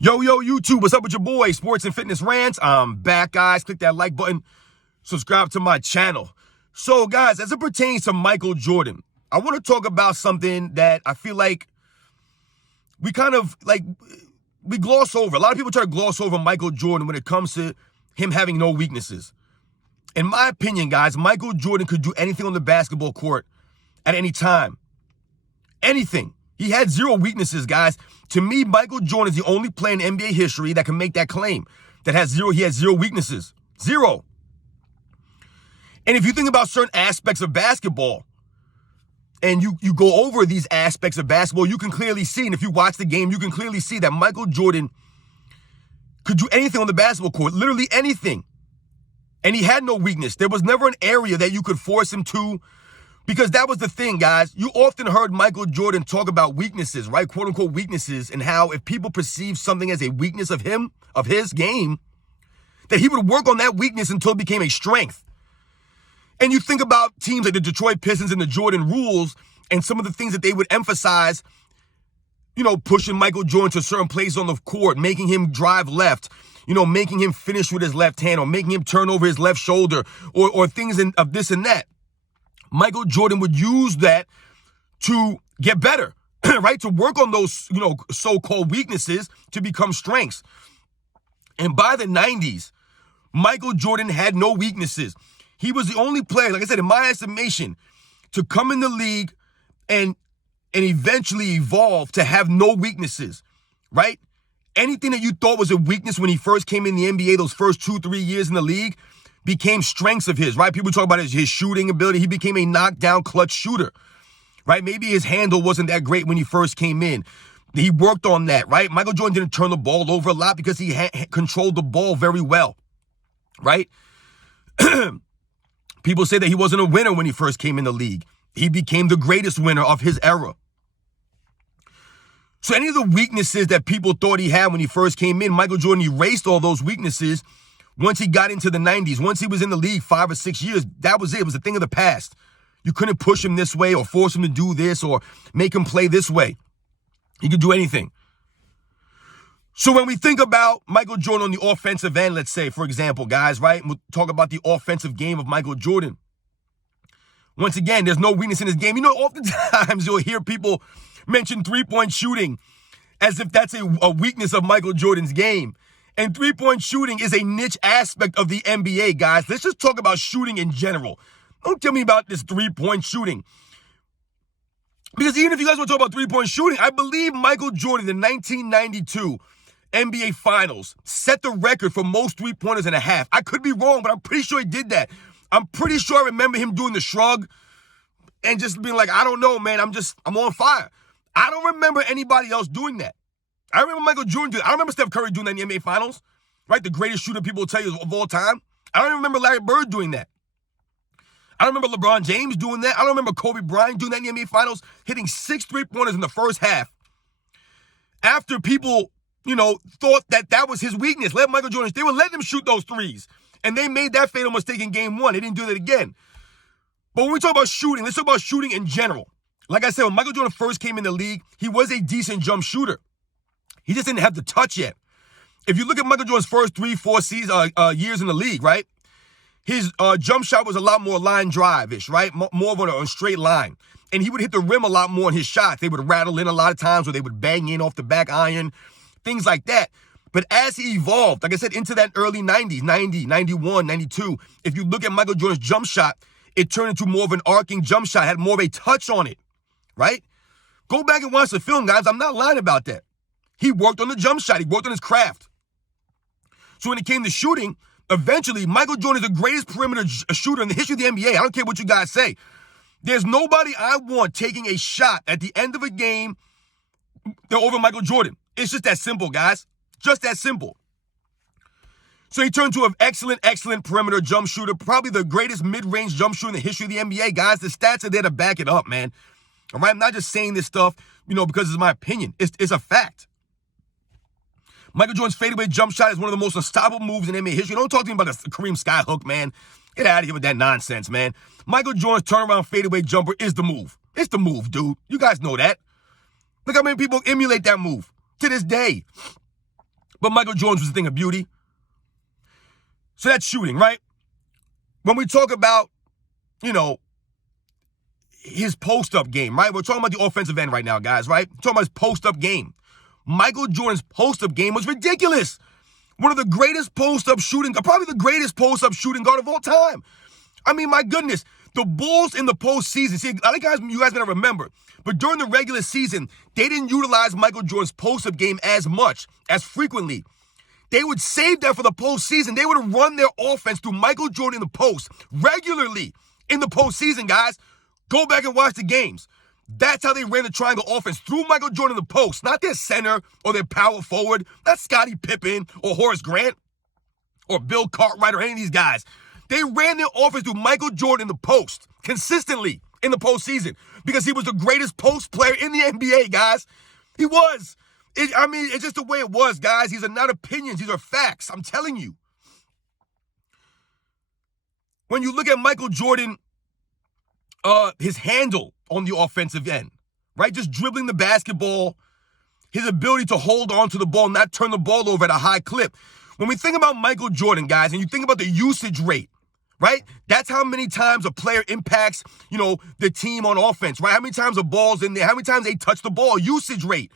Yo, YouTube, what's up with your boy? Sports and Fitness Rants. I'm back, guys. Click that like button. Subscribe to my channel. So, guys, as it pertains to Michael Jordan, I want to talk about something that I feel like we gloss over. A lot of people try to gloss over Michael Jordan when it comes to him having no weaknesses. In my opinion, guys, Michael Jordan could do anything on the basketball court at any time. Anything. He had zero weaknesses, guys. To me, Michael Jordan is the only player in NBA history that can make that claim. He has zero weaknesses. Zero. And if you think about certain aspects of basketball, and you go over these aspects of basketball, you can clearly see, and if you watch the game, you can clearly see that Michael Jordan could do anything on the basketball court, literally anything. And he had no weakness. There was never an area that you could force him to, because that was the thing, guys. You often heard Michael Jordan talk about weaknesses, right? Quote unquote weaknesses, and how if people perceive something as a weakness of him, of his game, that he would work on that weakness until it became a strength. And you think about teams like the Detroit Pistons and the Jordan rules and some of the things that they would emphasize, pushing Michael Jordan to certain places on the court, making him drive left, making him finish with his left hand, or making him turn over his left shoulder, or things of this and that. Michael Jordan would use that to get better, right? To work on those, so-called weaknesses to become strengths. And by the 90s, Michael Jordan had no weaknesses. He was the only player, like I said, in my estimation, to come in the league and eventually evolve to have no weaknesses, right? Anything that you thought was a weakness when he first came in the NBA, those first 2-3 years in the league, became strengths of his, right? People talk about his shooting ability. He became a knockdown clutch shooter, right? Maybe his handle wasn't that great when he first came in. He worked on that, right? Michael Jordan didn't turn the ball over a lot because he controlled the ball very well, right? People say that he wasn't a winner when he first came in the league. He became the greatest winner of his era. So any of the weaknesses that people thought he had when he first came in, Michael Jordan erased all those weaknesses once he got into the 90s. Once he was in the league 5 or 6 years, that was it. It was a thing of the past. You couldn't push him this way or force him to do this or make him play this way. He could do anything. So when we think about Michael Jordan on the offensive end, let's say, for example, guys, right? We'll talk about the offensive game of Michael Jordan. Once again, there's no weakness in his game. Oftentimes you'll hear people mention three-point shooting as if that's a weakness of Michael Jordan's game. And three-point shooting is a niche aspect of the NBA, guys. Let's just talk about shooting in general. Don't tell me about this three-point shooting. Because even if you guys want to talk about three-point shooting, I believe Michael Jordan in the 1992 NBA Finals set the record for most three-pointers in a half. I could be wrong, but I'm pretty sure he did that. I'm pretty sure I remember him doing the shrug and just being like, I don't know, man. I'm on fire. I don't remember anybody else doing that. I remember Michael Jordan doing it. I don't remember Steph Curry doing that in the NBA Finals, right? The greatest shooter people will tell you of all time. I don't even remember Larry Bird doing that. I don't remember LeBron James doing that. I don't remember Kobe Bryant doing that in the NBA Finals, hitting 6 three-pointers in the first half. After people, thought that was his weakness. Let Michael Jordan, they would let him shoot those threes. And they made that fatal mistake in game 1. They didn't do that again. But when we talk about shooting, let's talk about shooting in general. Like I said, when Michael Jordan first came in the league, he was a decent jump shooter. He just didn't have the touch yet. If you look at Michael Jordan's first 3-4 years in the league, right? His jump shot was a lot more line drive-ish, right? More of a straight line. And he would hit the rim a lot more in his shots. They would rattle in a lot of times, or they would bang in off the back iron, things like that. But as he evolved, like I said, into that early 90s, 90, 91, 92, if you look at Michael Jordan's jump shot, it turned into more of an arcing jump shot, had more of a touch on it, right? Go back and watch the film, guys. I'm not lying about that. He worked on the jump shot. He worked on his craft. So when it came to shooting, eventually, Michael Jordan is the greatest perimeter shooter in the history of the NBA. I don't care what you guys say. There's nobody I want taking a shot at the end of a game over Michael Jordan. It's just that simple, guys. Just that simple. So he turned to an excellent perimeter jump shooter, probably the greatest mid-range jump shooter in the history of the NBA, guys. The stats are there to back it up, man. All right, I'm not just saying this stuff, because it's my opinion. It's a fact. Michael Jordan's fadeaway jump shot is one of the most unstoppable moves in NBA history. Don't talk to me about the Kareem Skyhook, man. Get out of here with that nonsense, man. Michael Jordan's turnaround fadeaway jumper is the move. It's the move, dude. You guys know that. Look how many people emulate that move to this day. But Michael Jordan was a thing of beauty. So that's shooting, right? When we talk about, his post-up game, right? We're talking about the offensive end right now, guys, right? We're talking about his post-up game. Michael Jordan's post-up game was ridiculous. One of the greatest post-up shooting, probably the greatest post-up shooting guard of all time. I mean, my goodness, the Bulls in the postseason, see, I think you guys gotta remember, but during the regular season, they didn't utilize Michael Jordan's post-up game as much, as frequently. They would save that for the postseason. They would run their offense through Michael Jordan in the post regularly in the postseason, guys. Go back and watch the games. That's how they ran the triangle offense, through Michael Jordan in the post, not their center or their power forward, not Scottie Pippen or Horace Grant or Bill Cartwright or any of these guys. They ran their offense through Michael Jordan in the post consistently in the postseason because he was the greatest post player in the NBA, guys. He was. It's just the way it was, guys. These are not opinions. These are facts. I'm telling you. When you look at Michael Jordan, his handle on the offensive end, right? Just dribbling the basketball, his ability to hold on to the ball, not turn the ball over at a high clip. When we think about Michael Jordan, guys, and you think about the usage rate, right? That's how many times a player impacts, the team on offense, right? How many times a ball's in there, how many times they touch the ball, usage rate.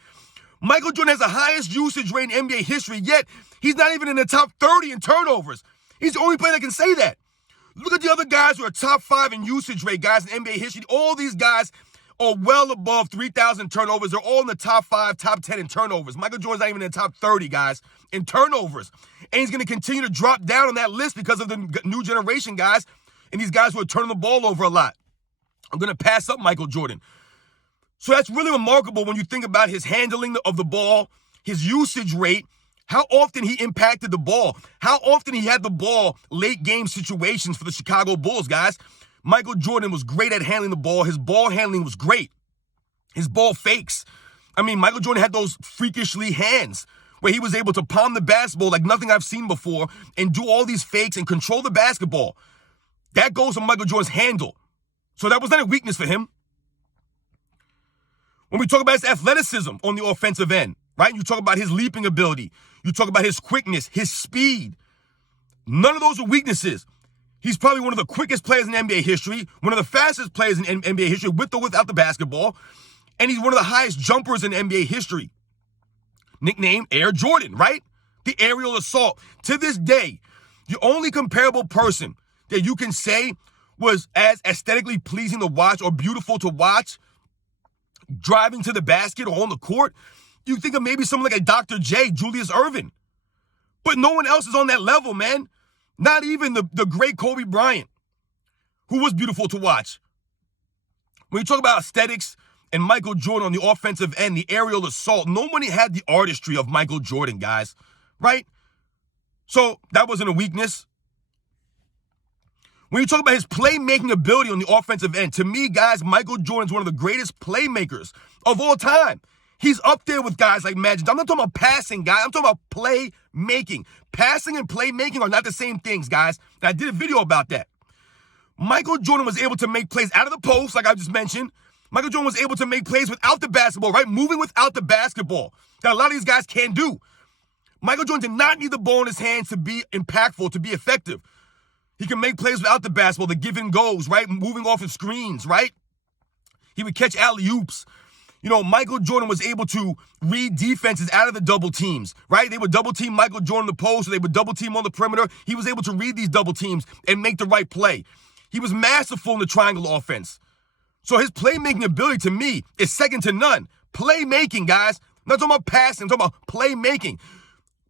Michael Jordan has the highest usage rate in NBA history, yet he's not even in the top 30 in turnovers. He's the only player that can say that. Look at the other guys who are top 5 in usage rate, guys, in NBA history. All these guys are well above 3,000 turnovers. They're all in the top 5, top 10 in turnovers. Michael Jordan's not even in the top 30, guys, in turnovers. And he's going to continue to drop down on that list because of the new generation guys and these guys who are turning the ball over a lot. I'm going to pass up Michael Jordan. So that's really remarkable when you think about his handling of the ball, his usage rate, how often he impacted the ball, how often he had the ball late game situations for the Chicago Bulls, guys. Michael Jordan was great at handling the ball. His ball handling was great. His ball fakes. Michael Jordan had those freakishly hands where he was able to palm the basketball like nothing I've seen before and do all these fakes and control the basketball. That goes from Michael Jordan's handle. So that was not a weakness for him. When we talk about his athleticism on the offensive end, right? You talk about his leaping ability. You talk about his quickness, his speed. None of those are weaknesses. He's probably one of the quickest players in NBA history, one of the fastest players in NBA history with or without the basketball, and he's one of the highest jumpers in NBA history. Nicknamed Air Jordan, right? The aerial assault. To this day, the only comparable person that you can say was as aesthetically pleasing to watch or beautiful to watch driving to the basket or on the court, you think of maybe someone like a Dr. J, Julius Erving. But no one else is on that level, man. Not even the great Kobe Bryant, who was beautiful to watch. When you talk about aesthetics and Michael Jordan on the offensive end, the aerial assault, nobody had the artistry of Michael Jordan, guys, right? So that wasn't a weakness. When you talk about his playmaking ability on the offensive end, to me, guys, Michael Jordan's one of the greatest playmakers of all time. He's up there with guys like Magic. I'm not talking about passing, guys. I'm talking about playmaking. Passing and playmaking are not the same things, guys. And I did a video about that. Michael Jordan was able to make plays out of the post, like I just mentioned. Michael Jordan was able to make plays without the basketball, right? Moving without the basketball that a lot of these guys can't do. Michael Jordan did not need the ball in his hands to be impactful, to be effective. He can make plays without the basketball, the give and goes, right? Moving off of screens, right? He would catch alley-oops. Michael Jordan was able to read defenses out of the double teams, right? They would double team Michael Jordan in the post, or they would double team on the perimeter. He was able to read these double teams and make the right play. He was masterful in the triangle offense. So his playmaking ability, to me, is second to none. Playmaking, guys. I'm not talking about passing. I'm talking about playmaking.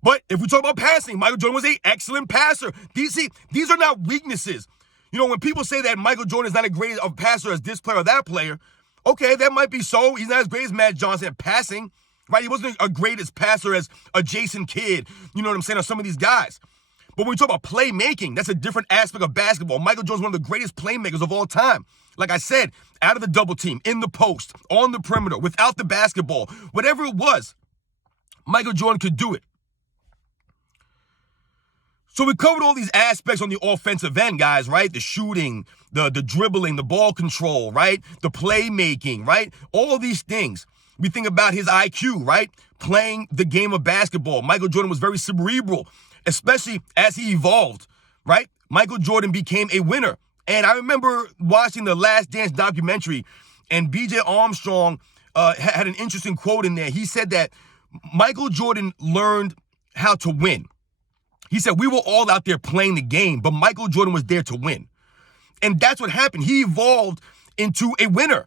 But if we talk about passing, Michael Jordan was an excellent passer. These are not weaknesses. When people say that Michael Jordan is not as great of a passer as this player or that player, okay, that might be so. He's not as great as Magic Johnson at passing, right? He wasn't a greatest passer as a Jason Kidd, you know what I'm saying, or some of these guys. But when we talk about playmaking, that's a different aspect of basketball. Michael Jordan's one of the greatest playmakers of all time. Like I said, out of the double team, in the post, on the perimeter, without the basketball, whatever it was, Michael Jordan could do it. So we covered all these aspects on the offensive end, guys, right? The shooting, the dribbling, the ball control, right? The playmaking, right? All these things. We think about his IQ, right? Playing the game of basketball. Michael Jordan was very cerebral, especially as he evolved, right? Michael Jordan became a winner. And I remember watching the Last Dance documentary, and B.J. Armstrong had an interesting quote in there. He said that Michael Jordan learned how to win. He said, we were all out there playing the game, but Michael Jordan was there to win. And that's what happened. He evolved into a winner,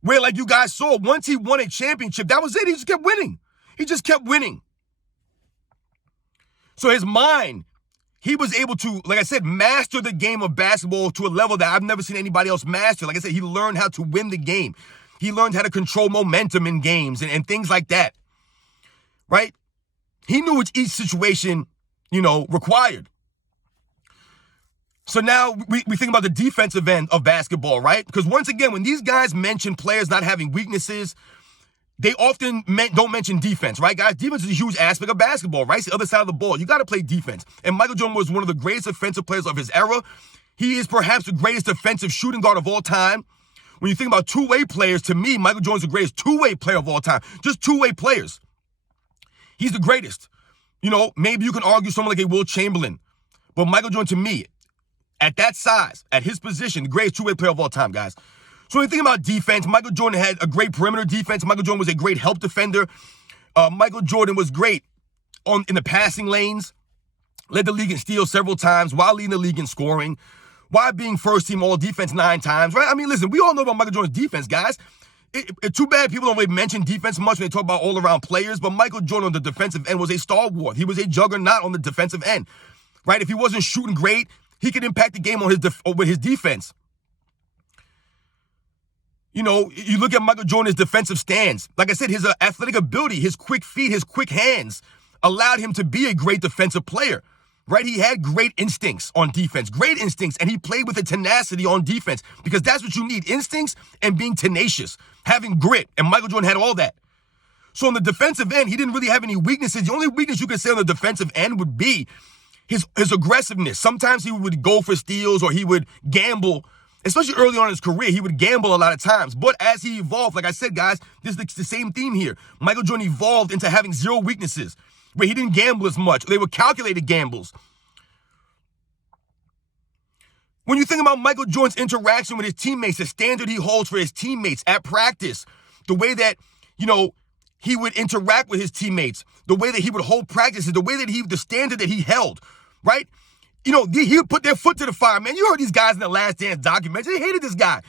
where, like you guys saw, once he won a championship, that was it. He just kept winning. He just kept winning. So his mind, he was able to, like I said, master the game of basketball to a level that I've never seen anybody else master. Like I said, he learned how to win the game. He learned how to control momentum in games and things like that, right? He knew what each situation, required. So now we think about the defensive end of basketball, right? Because once again, when these guys mention players not having weaknesses, they often don't mention defense, right, guys? Defense is a huge aspect of basketball, right? It's the other side of the ball. You got to play defense. And Michael Jordan was one of the greatest offensive players of his era. He is perhaps the greatest defensive shooting guard of all time. When you think about two-way players, to me, Michael Jordan's the greatest two-way player of all time. Just two-way players. He's the greatest. Maybe you can argue someone like a Will Chamberlain. But Michael Jordan, to me, at that size, at his position, the greatest two-way player of all time, guys. So when you think about defense, Michael Jordan had a great perimeter defense. Michael Jordan was a great help defender. Michael Jordan was great in the passing lanes, led the league in steals several times while leading the league in scoring, while being first team all defense 9 times, right? I mean, listen, we all know about Michael Jordan's defense, guys. It's too bad people don't really mention defense much when they talk about all-around players, but Michael Jordan on the defensive end was a stalwart. He was a juggernaut on the defensive end, right? If he wasn't shooting great, he could impact the game on with his defense. You look at Michael Jordan's defensive stance. Like I said, his athletic ability, his quick feet, his quick hands allowed him to be a great defensive player, right? He had great instincts on defense, and he played with a tenacity on defense because that's what you need, instincts and being tenacious, having grit, and Michael Jordan had all that. So on the defensive end, he didn't really have any weaknesses. The only weakness you could say on the defensive end would be his aggressiveness. Sometimes he would go for steals or he would gamble. Especially early on in his career, he would gamble a lot of times. But as he evolved, like I said, guys, this is the same theme here. Michael Jordan evolved into having zero weaknesses, where he didn't gamble as much. They were calculated gambles. When you think about Michael Jordan's interaction with his teammates, the standard he holds for his teammates at practice, the way that, he would interact with his teammates, the way that he would hold practices, the way that the standard that he held, right? He would put their foot to the fire, man. You heard these guys in the Last Dance documentary. They hated this guy.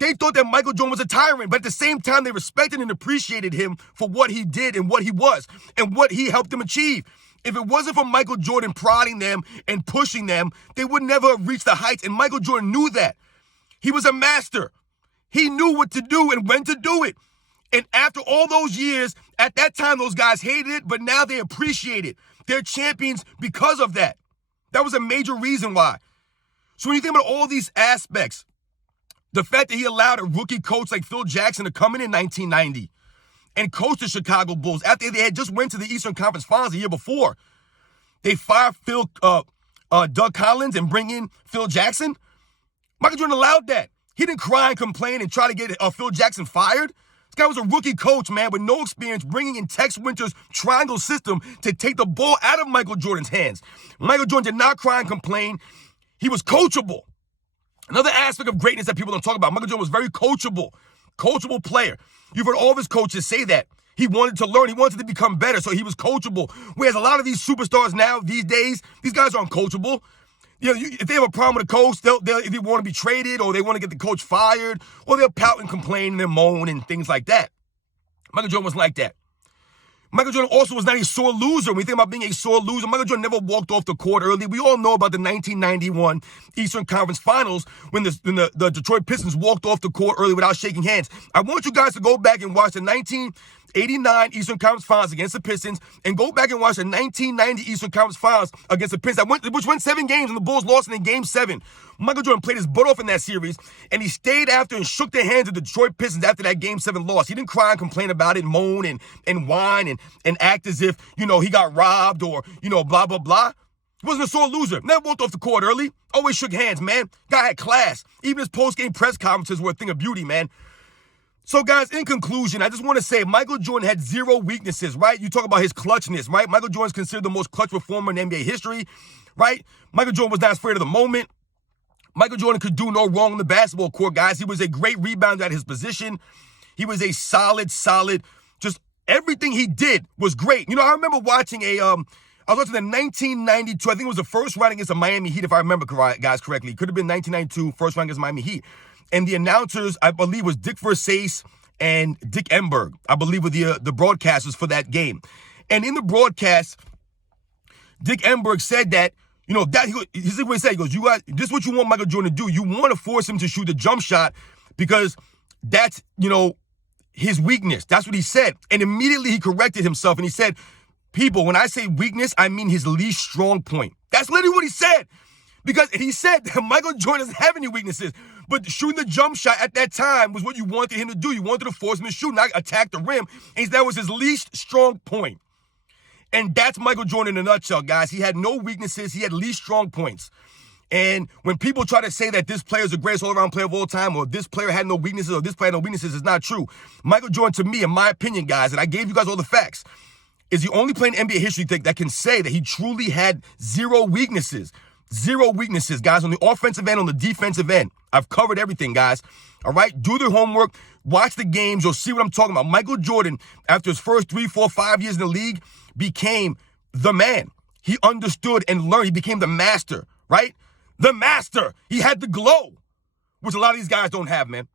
They thought that Michael Jordan was a tyrant, but at the same time, they respected and appreciated him for what he did and what he was and what he helped them achieve. If it wasn't for Michael Jordan prodding them and pushing them, they would never have reached the heights, and Michael Jordan knew that. He was a master. He knew what to do and when to do it. And after all those years, at that time, those guys hated it, but now they appreciate it. They're champions because of that. That was a major reason why. So when you think about all these aspects, the fact that he allowed a rookie coach like Phil Jackson to come in 1990 and coach the Chicago Bulls after they had just went to the Eastern Conference Finals the year before. They fired Doug Collins and bring in Phil Jackson. Michael Jordan allowed that. He didn't cry and complain and try to get Phil Jackson fired. This guy was a rookie coach, man, with no experience, bringing in Tex Winter's triangle system to take the ball out of Michael Jordan's hands. Michael Jordan did not cry and complain. He was coachable. Another aspect of greatness that people don't talk about, Michael Jordan was very coachable player. You've heard all of his coaches say that. He wanted to learn. He wanted to become better, so he was coachable. Whereas a lot of these superstars now, these days, these guys aren't coachable. If they have a problem with a coach, they'll if they want to be traded or they want to get the coach fired, or they'll pout and complain and they'll moan and things like that. Michael Jordan wasn't like that. Michael Jordan also was not a sore loser. When we think about being a sore loser, Michael Jordan never walked off the court early. We all know about the 1991 Eastern Conference Finals when the Detroit Pistons walked off the court early without shaking hands. I want you guys to go back and watch the 1989 Eastern Conference Finals against the Pistons and go back and watch the 1990 Eastern Conference Finals against the Pistons, which went 7 games and the Bulls lost in Game 7. Michael Jordan played his butt off in that series, and he stayed after and shook the hands of the Detroit Pistons after that Game 7 loss. He didn't cry and complain about it, moan and whine and act as if, he got robbed or, blah, blah, blah. He wasn't a sore loser. Never walked off the court early. Always shook hands, man. Guy had class. Even his post-game press conferences were a thing of beauty, man. So, guys, in conclusion, I just want to say Michael Jordan had zero weaknesses, right? You talk about his clutchness, right? Michael Jordan's considered the most clutch performer in NBA history, right? Michael Jordan was not afraid of the moment. Michael Jordan could do no wrong on the basketball court, guys. He was a great rebounder at his position. He was a solid, just everything he did was great. You know, I remember watching I was watching the 1992, I think it was the first round against the Miami Heat, if I remember guys correctly. It could have been 1992, first round against Miami Heat. And the announcers, I believe, was Dick Versace and Dick Enberg, I believe, were the broadcasters for that game. And in the broadcast, Dick Enberg said that, you know, that he said, he goes, you guys, this is what you want Michael Jordan to do. You want to force him to shoot the jump shot because that's, you know, his weakness. That's what he said. And immediately he corrected himself and he said, people, when I say weakness, I mean his least strong point. That's literally what he said. Because he said that Michael Jordan doesn't have any weaknesses. But shooting the jump shot at that time was what you wanted him to do. You wanted to force him to shoot, not attack the rim. And that was his least strong point. And that's Michael Jordan in a nutshell, guys. He had no weaknesses. He had least strong points. And when people try to say that this player is the greatest all-around player of all time, or this player had no weaknesses, or this player had no weaknesses, it's not true. Michael Jordan, to me, in my opinion, guys, and I gave you guys all the facts, is the only player in NBA history that can say that he truly had zero weaknesses. Zero weaknesses, guys, on the offensive end, on the defensive end. I've covered everything, guys. All right? Do the homework. Watch the games. You'll see what I'm talking about. Michael Jordan, after his first 3, 4, 5 years in the league, became the man. He understood and learned. He became the master, right? The master. He had the glow, which a lot of these guys don't have, man.